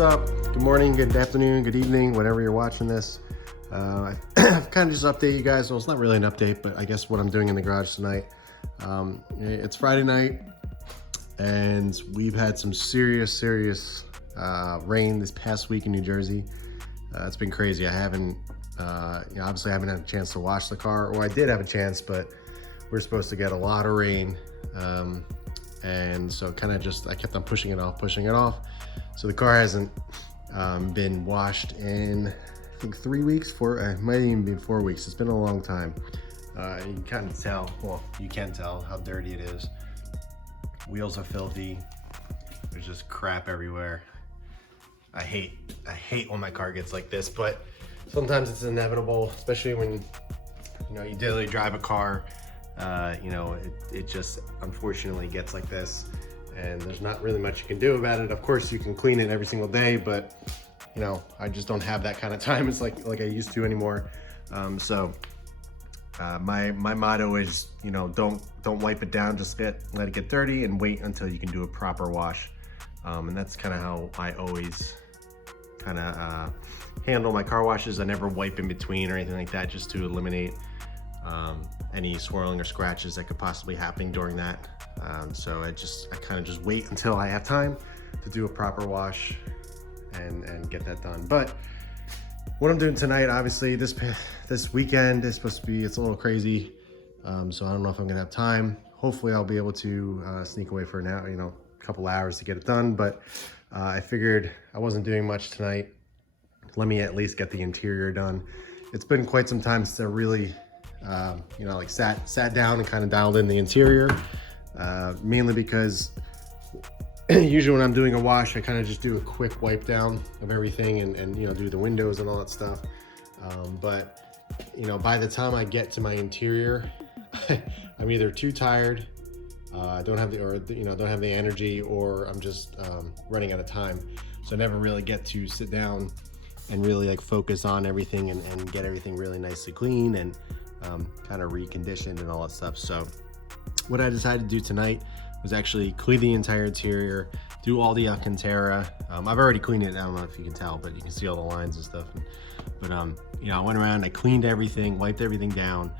what's up? Good morning, good afternoon, good evening, whenever you're watching this. Kind of just update you guys. Well, it's not really an update, but I guess what I'm doing in the garage tonight. It's Friday night, and we've had some serious rain this past week in New Jersey. It's been crazy. I haven't, obviously I haven't had a chance to wash the car, or I did have a chance, but we're supposed to get a lot of rain. And so kind of just, I kept on pushing it off. So the car hasn't been washed in, I think 3 weeks, it might even be 4 weeks. It's been a long time. You can kind of tell, well, you can tell how dirty it is. Wheels are filthy. There's just crap everywhere. I hate when my car gets like this, but sometimes it's inevitable, especially when, you daily drive a car. It just unfortunately gets like this, and there's not really much you can do about it. Of course, you can clean it every single day, but I just don't have that kind of time. It's like I used to anymore. My motto is, don't wipe it down, just let it get dirty and wait until you can do a proper wash. And that's kind of how I always kind of handle my car washes. I never wipe in between or anything like that, just to eliminate any swirling or scratches that could possibly happen during that. So I kind of just wait until I have time to do a proper wash and get that done. But what I'm doing tonight, obviously this weekend is supposed to be, it's a little crazy. So I don't know if I'm gonna have time. Hopefully I'll be able to sneak away for an hour, a couple hours to get it done. But I figured I wasn't doing much tonight. Let me at least get the interior done. It's been quite some time since I really sat down and kind of dialed in the interior, mainly because usually when I'm doing a wash, I kind of just do a quick wipe down of everything and do the windows and all that stuff. But by the time I get to my interior, I'm either too tired, don't have the energy, or I'm just running out of time. So I never really get to sit down and really focus on everything and get everything really nicely clean and kind of reconditioned and all that stuff. So what I decided to do tonight was actually clean the entire interior, do all the Alcantara. I've already cleaned it. I don't know if you can tell, but you can see all the lines and stuff. But I went around, I cleaned everything, wiped everything down,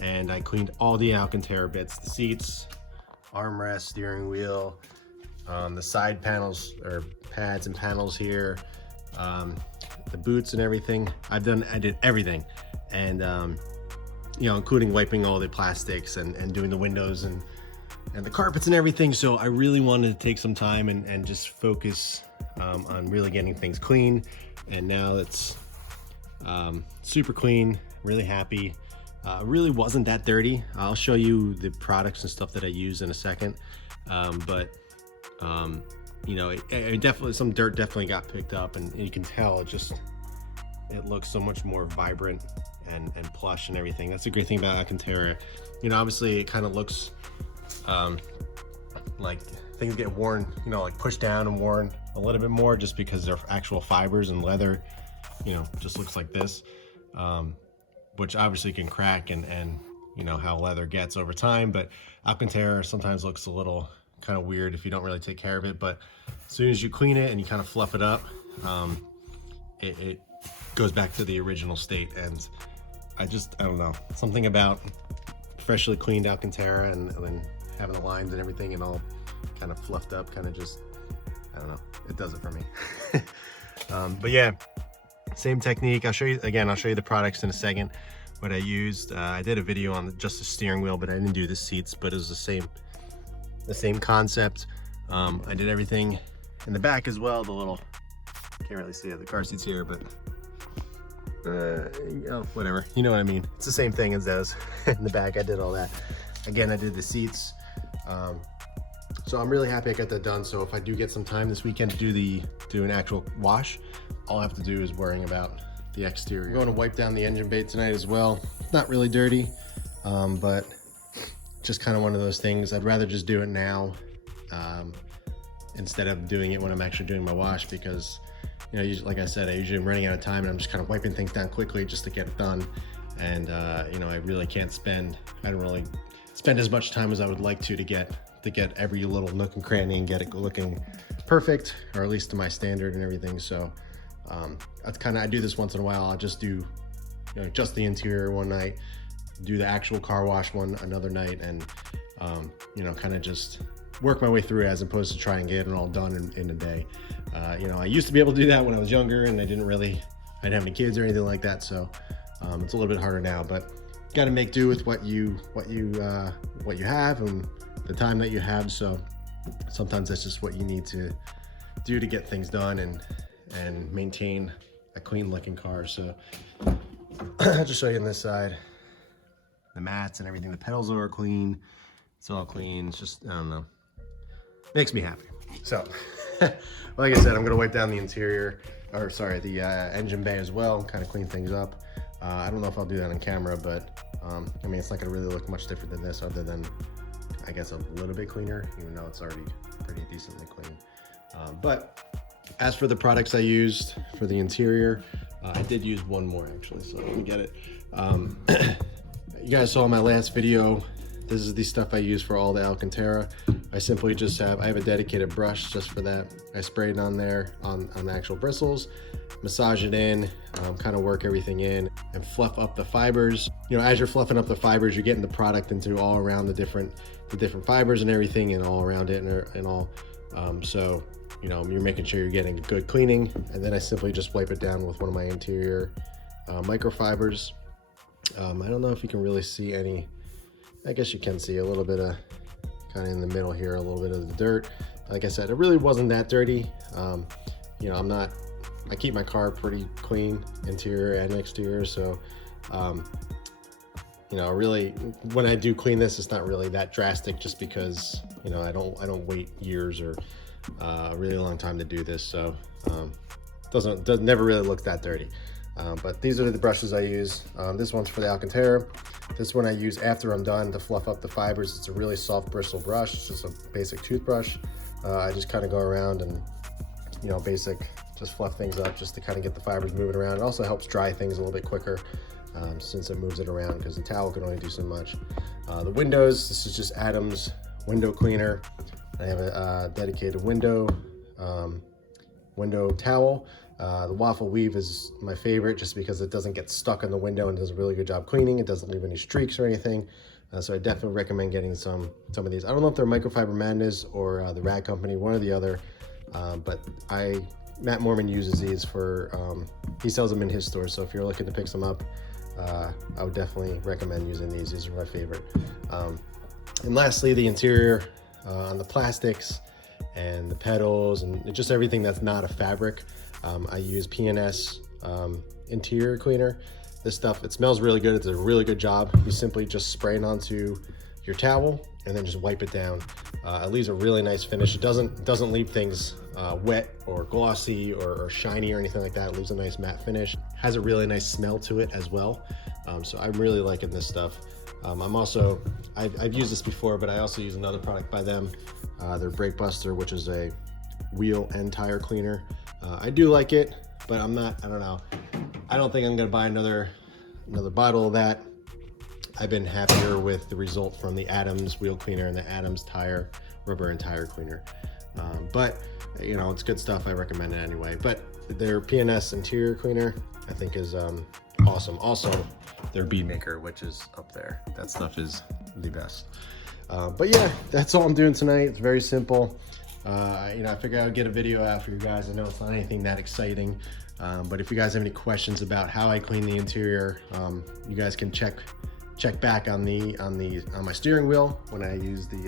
and I cleaned all the Alcantara bits, the seats, armrest, steering wheel, the side panels or pads and panels here, the boots and everything. I did everything. And including wiping all the plastics and doing the windows and the carpets and everything. So I really wanted to take some time and just focus on really getting things clean. And now it's super clean, really happy. Really wasn't that dirty. I'll show you the products and stuff that I use in a second. It definitely, some dirt definitely got picked up, and you can tell it looks so much more vibrant and plush and everything. That's the great thing about Alcantara. Obviously it kind of looks like things get worn, pushed down and worn a little bit more, just because they're actual fibers, and leather, just looks like this, which obviously can crack and how leather gets over time. But Alcantara sometimes looks a little kind of weird if you don't really take care of it. But as soon as you clean it and you kind of fluff it up, it goes back to the original state. And I don't know, something about freshly cleaned Alcantara and then having the lines and everything and all kind of fluffed up, kind of just, I don't know, it does it for me. But yeah, same technique. I'll show you the products in a second, what I used. I did a video on just the steering wheel, but I didn't do the seats, but it was the same concept. I did everything in the back as well. Can't really see the car seats here, but whatever, you know what I mean. It's the same thing as those. In the back I did all that. Again, I did the seats. So I'm really happy I got that done. So if I do get some time this weekend to do an actual wash, all I have to do is worrying about the exterior. I'm going to wipe down the engine bay tonight as well. Not really dirty, but just kind of one of those things. I'd rather just do it now instead of doing it when I'm actually doing my wash, because like I said, I usually am running out of time and I'm just kind of wiping things down quickly just to get it done. And I really can't I don't really spend as much time as I would like to get every little nook and cranny and get it looking perfect, or at least to my standard and everything. So that's kind of, I do this once in a while. I'll just do, you know, just the interior one night, do the actual car wash one another night, and you know, kind of just work my way through it as opposed to try and get it all done in a day. You know, I used to be able to do that when I was younger, and I didn't have any kids or anything like that. So it's a little bit harder now, but got to make do with what you have and the time that you have. So sometimes that's just what you need to do to get things done and maintain a clean looking car. So I'll just show you on this side, the mats and everything. The pedals are clean. It's all clean. It's just, I don't know, makes me happy. So like I said, I'm gonna wipe down the interior, or sorry, the engine bay as well, and kind of clean things up. I don't know if I'll do that on camera, but I mean, it's not gonna really look much different than this, other than I guess a little bit cleaner, even though it's already pretty decently clean. But as for the products I used for the interior, I did use one more actually, so let me get it. You guys saw my last video. This is the stuff I use for all the Alcantara. I simply just I have a dedicated brush just for that. I spray it on there, on the actual bristles, massage it in, kind of work everything in, and fluff up the fibers. You know, as you're fluffing up the fibers, you're getting the product into all around the different fibers and everything, and all around it and all. So, you know, you're making sure you're getting good cleaning, and then I simply just wipe it down with one of my interior microfibers. I don't know if you can really see any. I guess you can see a little bit of kind of in the middle here, a little bit of the dirt. Like I said, it really wasn't that dirty. You know, I keep my car pretty clean, interior and exterior. So, you know, really, when I do clean this, it's not really that drastic, just because, you know, I don't wait years or a really long time to do this. So, never really looks that dirty. But these are the brushes I use. This one's for the Alcantara. This one I use after I'm done to fluff up the fibers. It's a really soft bristle brush. It's just a basic toothbrush. I just kind of go around and, you know, just fluff things up just to kind of get the fibers moving around. It also helps dry things a little bit quicker since it moves it around, because the towel can only do so much. The windows, this is just Adam's window cleaner. I have a dedicated window towel. The waffle weave is my favorite, just because it doesn't get stuck on the window and does a really good job cleaning. It doesn't leave any streaks or anything. So I definitely recommend getting some of these. I don't know if they're Microfiber Madness or the Rag Company, one or the other. But Matt Mormon uses these for, he sells them in his store. So if you're looking to pick some up, I would definitely recommend using these. These are my favorite. And lastly, the interior on the plastics and the pedals and just everything that's not a fabric. I use PNS interior cleaner. This stuff, it smells really good. It's a really good job. You simply just spray it onto your towel and then just wipe it down. It leaves a really nice finish. It doesn't leave things wet or glossy or shiny or anything like that. It leaves a nice matte finish. Has a really nice smell to it as well. So I'm really liking this stuff. I've used this before, but I also use another product by them. Their Brake Buster, which is a wheel and tire cleaner. I do like it, but I don't know. I don't think I'm gonna buy another bottle of that. I've been happier with the result from the Adams wheel cleaner and the Adams rubber and tire cleaner. But you know, it's good stuff. I recommend it anyway. But their PNS interior cleaner, I think, is awesome. Also, their bead maker, which is up there. That stuff is the best. But yeah, that's all I'm doing tonight. It's very simple. You know, I figured I would get a video out for you guys. I know it's not anything that exciting, but if you guys have any questions about how I clean the interior, you guys can check back on my steering wheel when I use the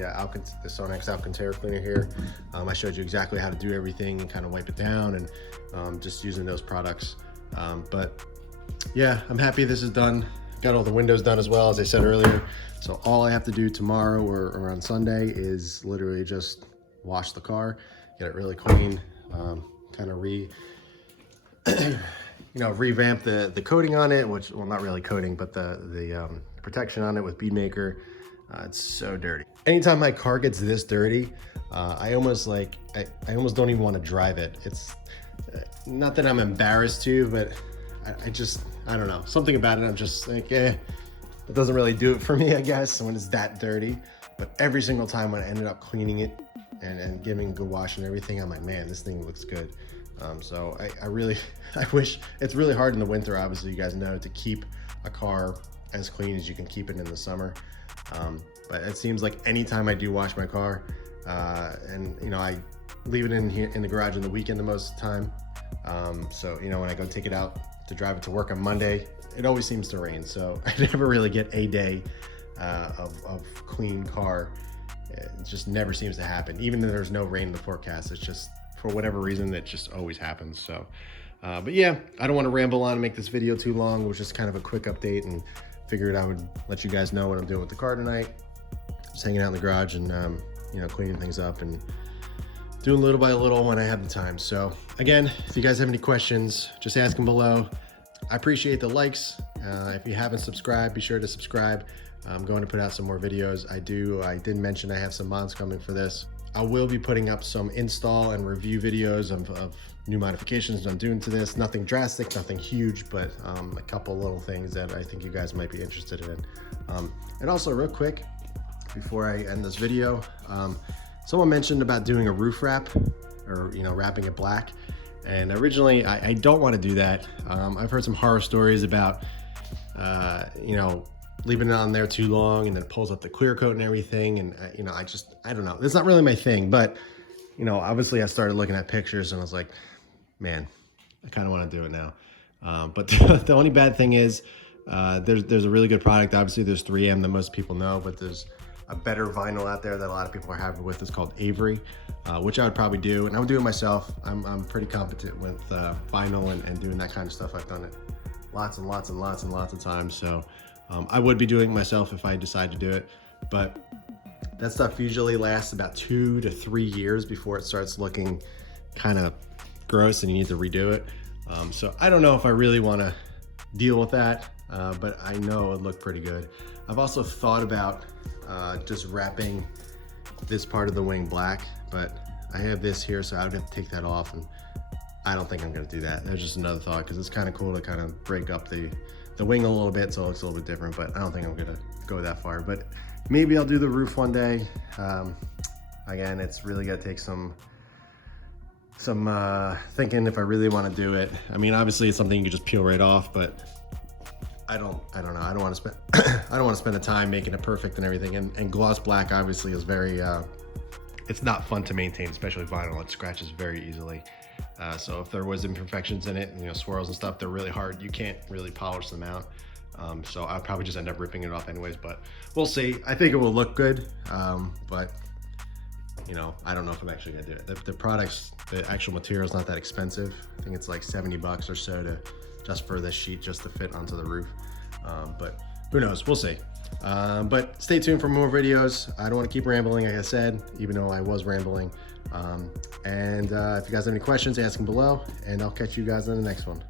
Sonax Alcantara cleaner here. I showed you exactly how to do everything and kind of wipe it down, and just using those products. But yeah, I'm happy this is done. Got all the windows done as well, as I said earlier. So all I have to do tomorrow or on Sunday is literally just wash the car, get it really clean, kind of revamp the coating on it, which, well, not really coating, but the protection on it with bead maker. It's so dirty. Anytime my car gets this dirty, I almost don't even want to drive it. It's not that I'm embarrassed to, but I don't know, something about it, I'm just like, it doesn't really do it for me, I guess, when it's that dirty. But every single time when I ended up cleaning it and giving a good wash and everything, I'm like, man, this thing looks good. So I really, I wish, it's really hard in the winter, obviously, you guys know, to keep a car as clean as you can keep it in the summer. But it seems like anytime I do wash my car, and you know, I leave it in here in the garage on the weekend the most of the time. So, you know, when I go take it out to drive it to work on Monday, it always seems to rain. So I never really get a day of clean car. It just never seems to happen. Even though there's no rain in the forecast, it's just, for whatever reason, it just always happens. So, but yeah, I don't want to ramble on and make this video too long. It was just kind of a quick update, and figured I would let you guys know what I'm doing with the car tonight. Just hanging out in the garage and, you know, cleaning things up and doing little by little when I have the time. So again, if you guys have any questions, just ask them below. I appreciate the likes. If you haven't subscribed, be sure to subscribe. I'm going to put out some more videos. I did mention I have some mods coming for this. I will be putting up some install and review videos of new modifications I'm doing to this. Nothing drastic, nothing huge, but a couple little things that I think you guys might be interested in. And also, real quick, before I end this video, someone mentioned about doing a roof wrap, or, you know, wrapping it black. And originally, I don't want to do that. I've heard some horror stories about, you know, leaving it on there too long and then it pulls up the clear coat and everything. And, you know, I don't know. It's not really my thing, but, you know, obviously I started looking at pictures and I was like, man, I kind of want to do it now. But the only bad thing is, there's a really good product. Obviously there's 3M that most people know, but there's a better vinyl out there that a lot of people are happy with. It's called Avery, which I would probably do, and I would do it myself. I'm pretty competent with vinyl and doing that kind of stuff. I've done it lots and lots and lots and lots of times. So I would be doing it myself if I decide to do it, but that stuff usually lasts about 2 to 3 years before it starts looking kind of gross and you need to redo it. So I don't know if I really want to deal with that, but I know it would look pretty good. I've also thought about just wrapping this part of the wing black, but I have this here, so I would have to take that off, and I don't think I'm going to do that. There's just another thought, because it's kind of cool to kind of break up the wing a little bit so it looks a little bit different, but I don't think I'm going to go that far. But maybe I'll do the roof one day. Again, it's really going to take some thinking if I really want to do it. I mean, obviously it's something you could just peel right off, but I don't know. I don't want to spend I don't want to spend the time making it perfect and everything. And gloss black obviously is very it's not fun to maintain, especially vinyl. It scratches very easily. So if there was imperfections in it, you know, swirls and stuff, they're really hard. You can't really polish them out. So I'll probably just end up ripping it off anyways, but we'll see. I think it will look good, but you know, I don't know if I'm actually gonna do it. The products, the actual material is not that expensive. I think it's like $70 or so just for this sheet, just to fit onto the roof. But who knows, we'll see. But stay tuned for more videos. I don't want to keep rambling, like I said, even though I was rambling. And if you guys have any questions, ask them below, and I'll catch you guys in the next one.